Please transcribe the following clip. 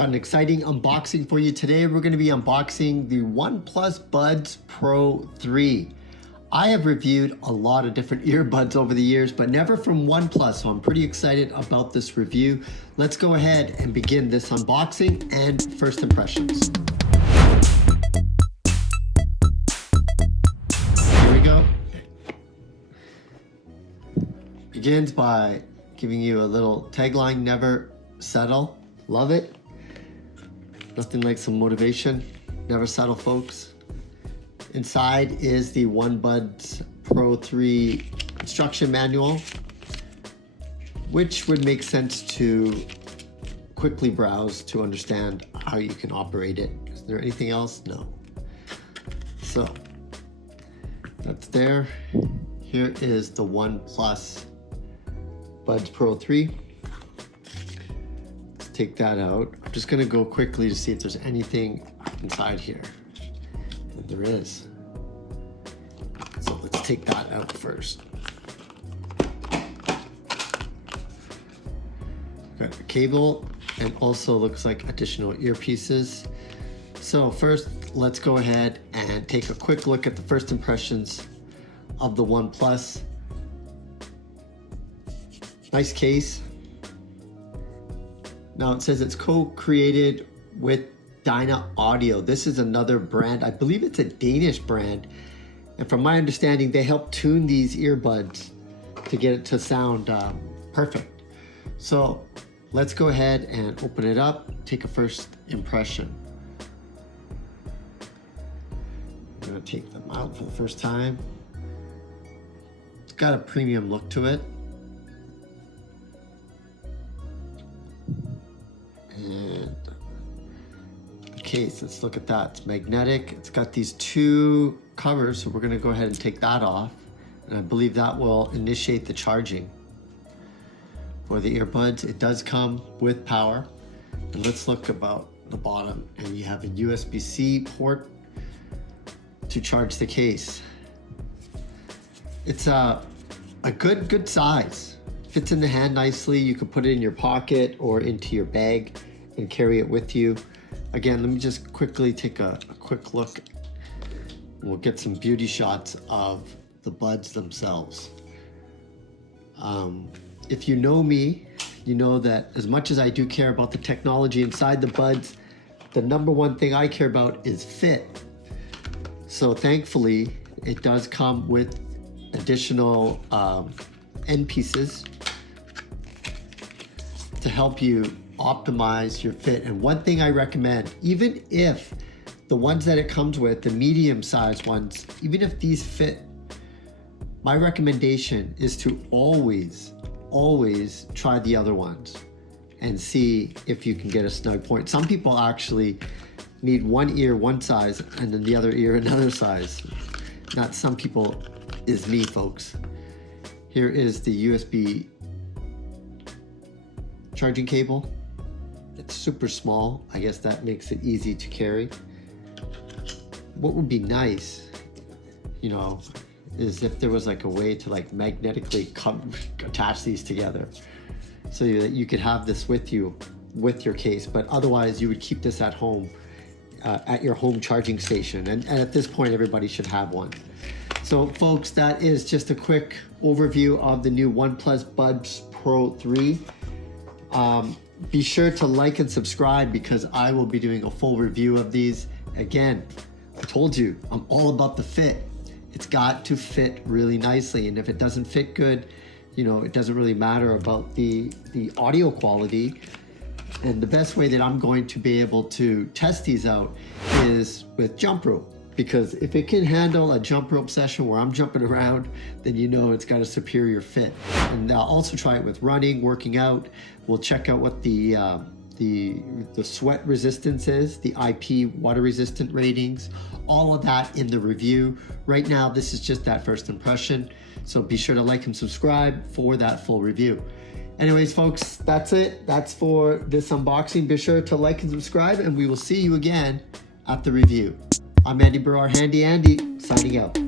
Got an exciting unboxing for you today. We're going to be unboxing the OnePlus Buds Pro 3. I have reviewed a lot of different earbuds over the years, but never from OnePlus, so I'm pretty excited about this review. Let's go ahead and begin this unboxing and first impressions. Here we go. Begins by giving you a little tagline, never settle. Love it. Nothing like some motivation. Never settle, folks. Inside is the OnePlus Pro 3 instruction manual, which would make sense to quickly browse to understand how you can operate it. Is there anything else? No. So that's there. Here is the OnePlus Buds Pro 3. Let's take that out. I'm just gonna go quickly to see if there's anything inside here. And there is. So let's take that out first. Got a cable and also looks like additional earpieces. So first, let's go ahead and take a quick look at the first impressions of the OnePlus. Nice case. Now it says it's co-created with Dyna Audio. This is another brand. I believe it's a Danish brand. And from my understanding, they help tune these earbuds to get it to sound perfect. So let's go ahead and open it up, take a first impression. I'm gonna take them out for the first time. It's got a premium look to it. And the case, let's look at that. It's magnetic. It's got these two covers, so we're going to go ahead and take that off. And I believe that will initiate the charging for the earbuds. It does come with power. And let's look about the bottom. And you have a USB-C port to charge the case. It's a good size. Fits in the hand nicely. You could put it in your pocket or into your bag and carry it with you. Again, let me just quickly take a quick look. We'll get some beauty shots of the buds themselves. If you know me, you know that as much as I do care about the technology inside the buds, the number one thing I care about is fit. So thankfully, it does come with additional end pieces to help you optimize your fit. And one thing I recommend, even if the ones that it comes with, the medium-sized ones, even if these fit, my recommendation is to always try the other ones and see if you can get a snug point. Some people actually need one ear one size and then the other ear another size. Not some people, is me, folks. Here is the USB charging cable. It's super small. I guess that makes it easy to carry. What would be nice, you know, is if there was like a way to like magnetically attach these together so that you could have this with you with your case, but otherwise you would keep this at home, at your home charging station. And at this point, everybody should have one. So folks, that is just a quick overview of the new OnePlus Buds Pro 3. Be sure to like and subscribe because I will be doing a full review of these. Again, I told you, I'm all about the fit. It's got to fit really nicely. And if it doesn't fit good, you know, it doesn't really matter about the audio quality. And the best way that I'm going to be able to test these out is with jump rope. Because if it can handle a jump rope session where I'm jumping around, then you know it's got a superior fit. And I'll also try it with running, working out. We'll check out what the sweat resistance is, the IP water resistant ratings, all of that in the review. Right now, this is just that first impression. So be sure to like and subscribe for that full review. Anyways, folks, that's it. That's for this unboxing. Be sure to like and subscribe, and we will see you again at the review. I'm Baryer, Handy Andy, signing out.